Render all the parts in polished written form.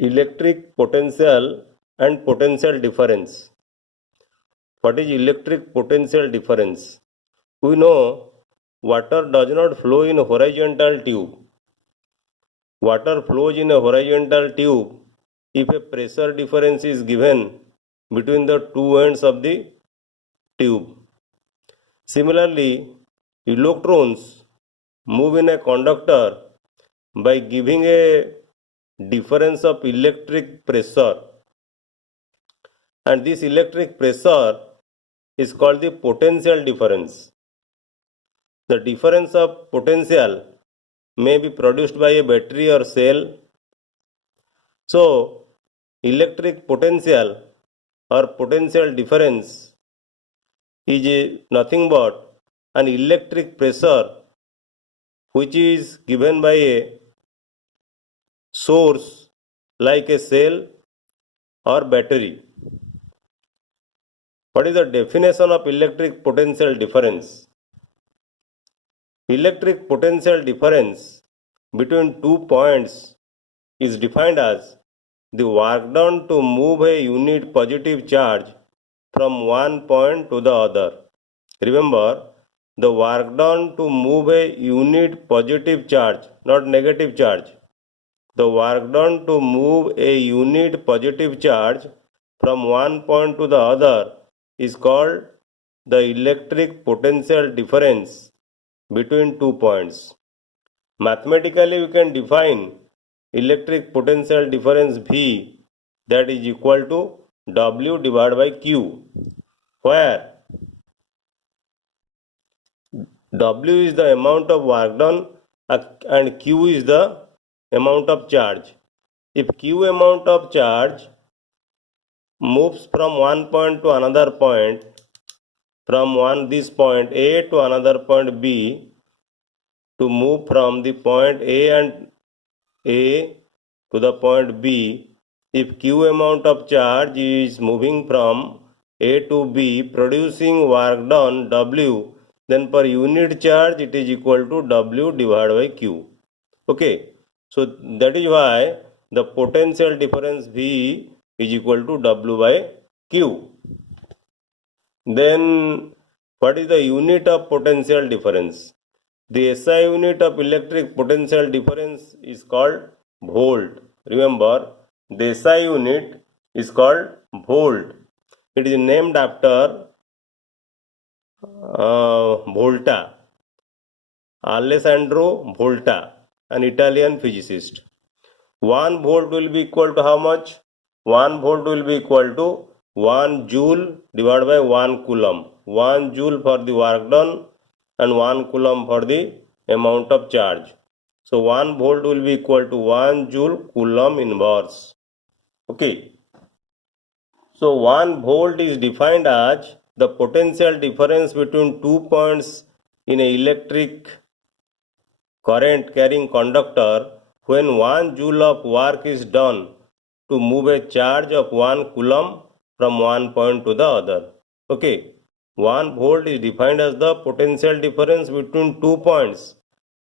Electric potential and potential difference. What is electric potential difference? We know water does not flow in a horizontal tube. Water flows in a horizontal tube if a pressure difference is given between the two ends of the tube. Similarly, electrons move in a conductor by giving a difference of electric pressure, and this electric pressure is called the potential difference. The difference of potential may be produced by a battery or cell. So, electric potential or potential difference is nothing but an electric pressure which is given by a source like a cell or battery. What is the definition of electric potential difference? Electric potential difference between 2 points is defined as the work done to move a unit positive charge from one point to the other. Remember, the work done to move a unit positive charge, not negative charge. The work done to move a unit positive charge from one point to the other is called the electric potential difference between 2 points. Mathematically, we can define electric potential difference V, that is equal to W divided by Q, where W is the amount of work done and Q is the amount of charge. If Q amount of charge moves from one point to another point, from this point A to another point B, to move from the point A to the point B, if Q amount of charge is moving from A to B producing work done W, then per unit charge it is equal to W divided by Q. Okay, so that is why the potential difference V is equal to W by Q. Then what is the unit of potential difference? The SI unit of electric potential difference is called volt. Remember, the SI unit is called volt. It is named after Volta, Alessandro Volta, an Italian physicist. 1 volt will be equal to how much? 1 volt will be equal to 1 joule divided by 1 coulomb. 1 joule for the work done and 1 coulomb for the amount of charge. So 1 volt will be equal to 1 joule coulomb inverse. Okay. So 1 volt is defined as the potential difference between 2 points in an electric current carrying conductor when 1 joule of work is done to move a charge of 1 coulomb from one point to the other. Okay. 1 volt is defined as the potential difference between 2 points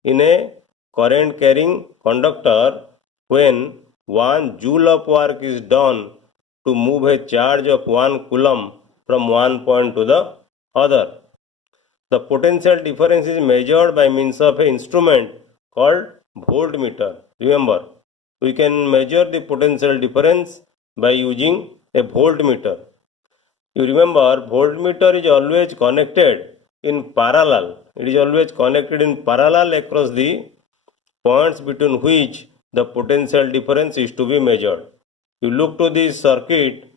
in a current carrying conductor when 1 joule of work is done to move a charge of 1 coulomb from one point to the other. The potential difference is measured by means of an instrument called voltmeter. Remember, we can measure the potential difference by using a voltmeter. You remember, voltmeter is always connected in parallel. It is always connected in parallel across the points between which the potential difference is to be measured. You look to this circuit.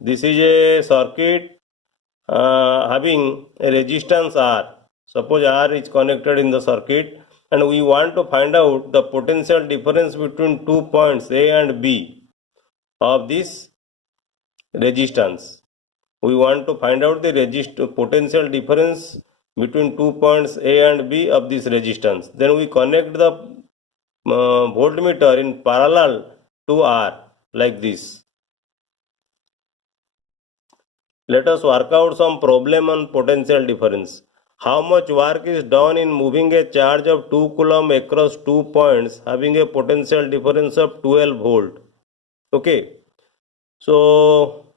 This is a circuit having a resistance R. Suppose R is connected in the circuit and we want to find out the potential difference between 2 points A and B of this resistance. We want to find out the potential difference between 2 points A and B of this resistance. Then we connect the voltmeter in parallel to R like this. Let us work out some problem on potential difference. How much work is done in moving a charge of 2 coulomb across 2 points having a potential difference of 12 volt? Okay, so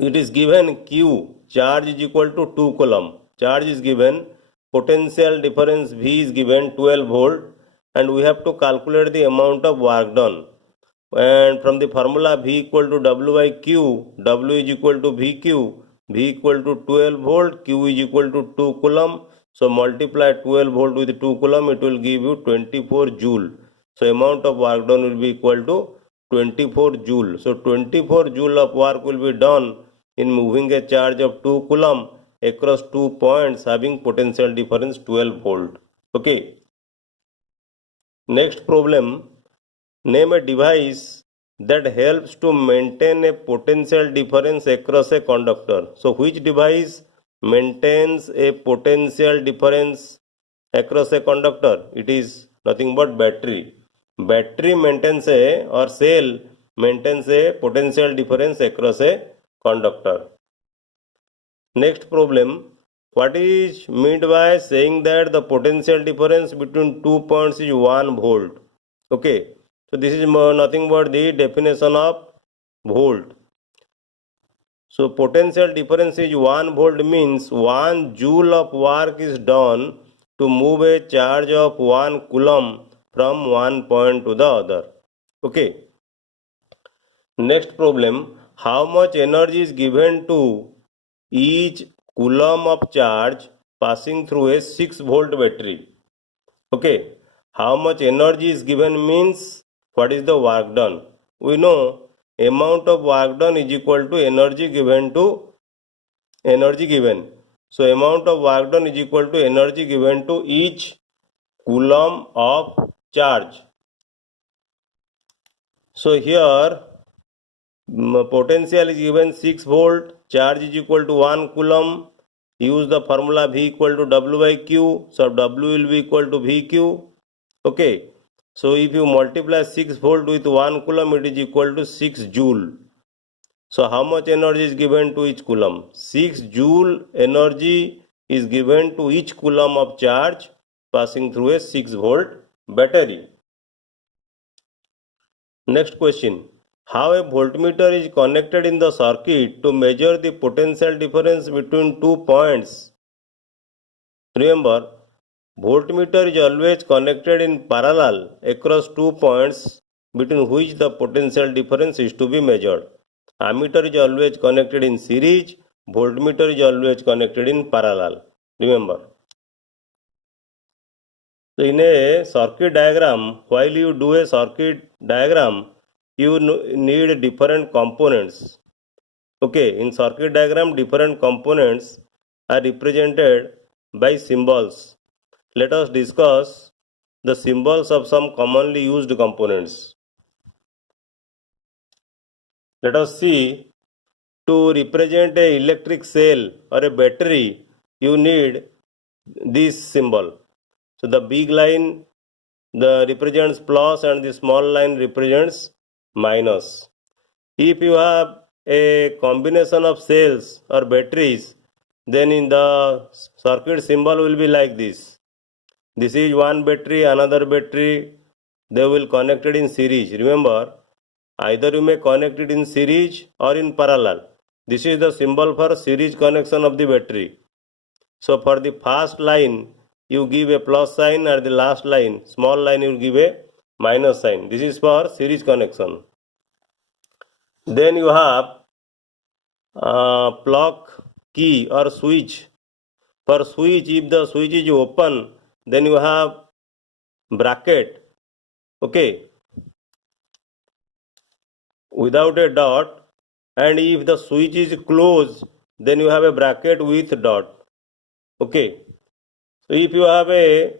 it is given Q charge is equal to 2 coulomb. Charge is given, potential difference V is given 12 volt, and we have to calculate the amount of work done. And from the formula V equal to W by Q, W is equal to VQ, V equal to 12 volt, Q is equal to 2 coulomb. So multiply 12 volt with 2 coulomb, it will give you 24 joule. So amount of work done will be equal to 24 joule. So 24 joule of work will be done in moving a charge of 2 coulomb across 2 points having potential difference 12 volt. Okay. Next problem. Name a device that helps to maintain a potential difference across a conductor. So which device maintains a potential difference across a conductor? It is nothing but battery. Battery maintains a, or cell maintains a potential difference across a conductor. Next problem. What is meant by saying that the potential difference between 2 points is 1 volt? Okay. So this is nothing but the definition of volt. So potential difference is 1 volt means 1 joule of work is done to move a charge of 1 coulomb from one point to the other. Okay. Next problem. How much energy is given to each coulomb of charge passing through a 6 volt battery? Okay. How much energy is given means what is the work done. We know amount of work done is equal to energy given to energy given. So amount of work done is equal to energy given to each coulomb of charge. So here potential is given 6 volt, charge is equal to 1 coulomb. Use the formula V equal to W by Q. So W will be equal to VQ. Okay. So if you multiply 6 volt with 1 coulomb, it is equal to 6 joule. So how much energy is given to each coulomb? 6 joule energy is given to each coulomb of charge passing through a 6 volt battery. Next question. How a voltmeter is connected in the circuit to measure the potential difference between 2 points? Remember, voltmeter is always connected in parallel across 2 points between which the potential difference is to be measured. Ammeter is always connected in series, voltmeter is always connected in parallel. Remember. So in a circuit diagram, while you do a circuit diagram, you need different components. Okay, in circuit diagram, different components are represented by symbols. Let us discuss the symbols of some commonly used components. Let us see, to represent a electric cell or a battery, you need this symbol. So the big line represents plus and the small line represents minus. If you have a combination of cells or batteries, then in the circuit symbol will be like this. This is one battery, another battery, they will connected in series. Remember, either you may connect it in series or in parallel. This is the symbol for series connection of the battery. So for the first line, you give a plus sign, and the last line, small line, you give a minus sign. This is for series connection. Then you have plug key or switch. For switch, if the switch is open, then you have bracket. Okay, without a dot, and if the switch is closed, then you have a bracket with dot. Okay, so if you have a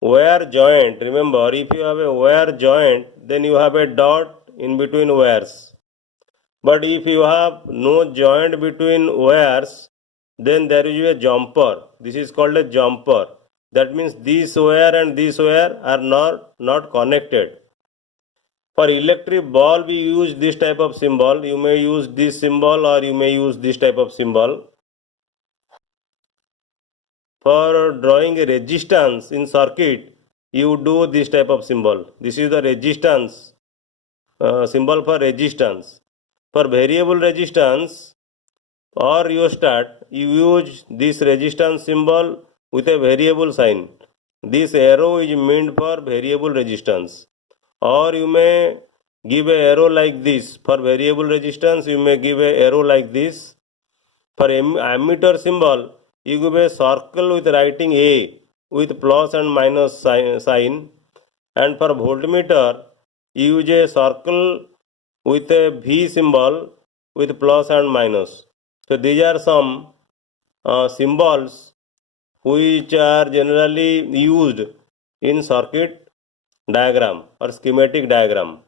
wire joint, remember, if you have a wire joint, then you have a dot in between wires. But if you have no joint between wires, then there is a jumper. This is called a jumper. That means this wire and this wire are not connected. For electric bulb, we use this type of symbol. You may use this symbol or you may use this type of symbol. For drawing a resistance in circuit, you do this type of symbol. This is the resistance. symbol for resistance. For variable resistance or rheostat, you use this resistance symbol with a variable sign. This arrow is meant for variable resistance. Or you may give a arrow like this. For variable resistance, you may give a arrow like this. For ammeter symbol, you give a circle with writing A with plus and minus sign. And for voltmeter, you use a circle with a V symbol with plus and minus. So these are some symbols which are generally used in circuit diagram or schematic diagram.